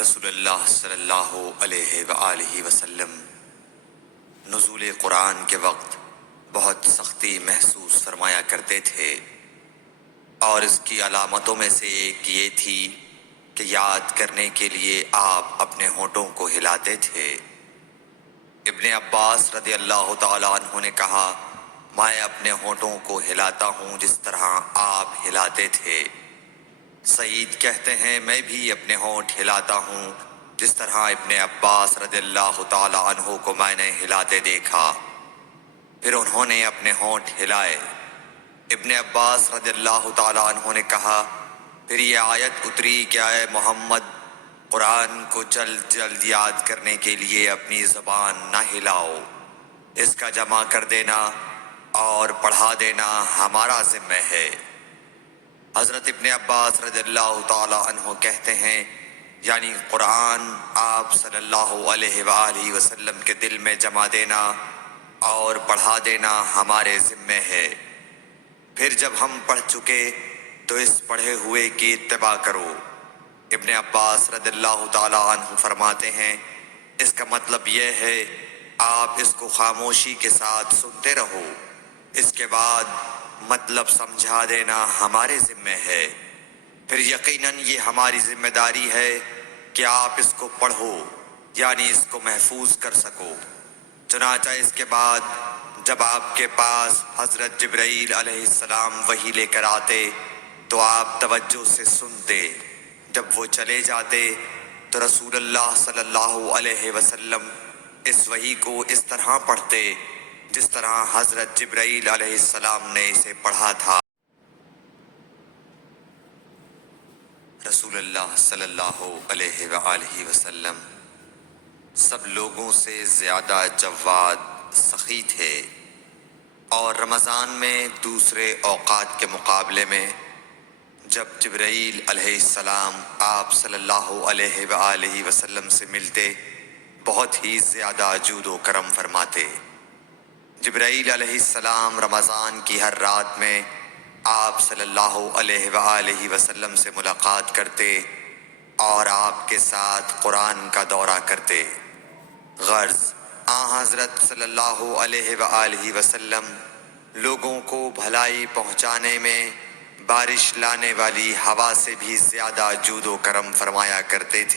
رسول اللہ صلی اللہ علیہ وآلہ وسلم نزول قرآن کے وقت بہت سختی محسوس فرمایا کرتے تھے، اور اس کی علامتوں میں سے ایک یہ تھی کہ یاد کرنے کے لیے آپ اپنے ہونٹوں کو ہلاتے تھے۔ ابن عباس رضی اللہ تعالیٰ عنہ نے کہا، میں اپنے ہونٹوں کو ہلاتا ہوں جس طرح آپ ہلاتے تھے۔ سعید کہتے ہیں، میں بھی اپنے ہونٹ ہلاتا ہوں جس طرح ابن عباس رضی اللہ تعالیٰ عنہ کو میں نے ہلاتے دیکھا۔ پھر انہوں نے اپنے ہونٹ ہلائے۔ ابن عباس رضی اللہ تعالیٰ عنہ نے کہا، پھر یہ آیت اتری کہ اے محمد، قرآن کو جلد جلد یاد کرنے کے لیے اپنی زبان نہ ہلاؤ، اس کا جمع کر دینا اور پڑھا دینا ہمارا ذمہ ہے۔ حضرت ابن عباس رضی اللہ تعالیٰ عنہ کہتے ہیں، یعنی قرآن آپ صلی اللہ علیہ وآلہ وسلم کے دل میں جمع دینا اور پڑھا دینا ہمارے ذمہ ہے۔ پھر جب ہم پڑھ چکے تو اس پڑھے ہوئے کی اتباع کرو۔ ابن عباس رضی اللہ تعالیٰ عنہ فرماتے ہیں، اس کا مطلب یہ ہے آپ اس کو خاموشی کے ساتھ سنتے رہو، اس کے بعد مطلب سمجھا دینا ہمارے ذمہ ہے۔ پھر یقیناً یہ ہماری ذمہ داری ہے کہ آپ اس کو پڑھو، یعنی اس کو محفوظ کر سکو۔ چنانچہ اس کے بعد جب آپ کے پاس حضرت جبرائیل علیہ السلام وحی لے کر آتے تو آپ توجہ سے سنتے۔ جب وہ چلے جاتے تو رسول اللہ صلی اللہ علیہ وسلم اس وحی کو اس طرح پڑھتے جس طرح حضرت جبرائیل علیہ السلام نے اسے پڑھا تھا۔ رسول اللہ صلی اللہ علیہ وآلہ وسلم سب لوگوں سے زیادہ جواد، سخی تھے، اور رمضان میں دوسرے اوقات کے مقابلے میں جب جبرائیل علیہ السلام آپ صلی اللہ علیہ وآلہ وسلم سے ملتے بہت ہی زیادہ جود و کرم فرماتے۔ جبرائیل علیہ السلام رمضان کی ہر رات میں آپ صلی اللہ علیہ وآلہ وسلم سے ملاقات کرتے اور آپ کے ساتھ قرآن کا دورہ کرتے۔ غرض حضرت صلی اللہ علیہ وآلہ وسلم لوگوں کو بھلائی پہنچانے میں بارش لانے والی ہوا سے بھی زیادہ جود و کرم فرمایا کرتے تھے۔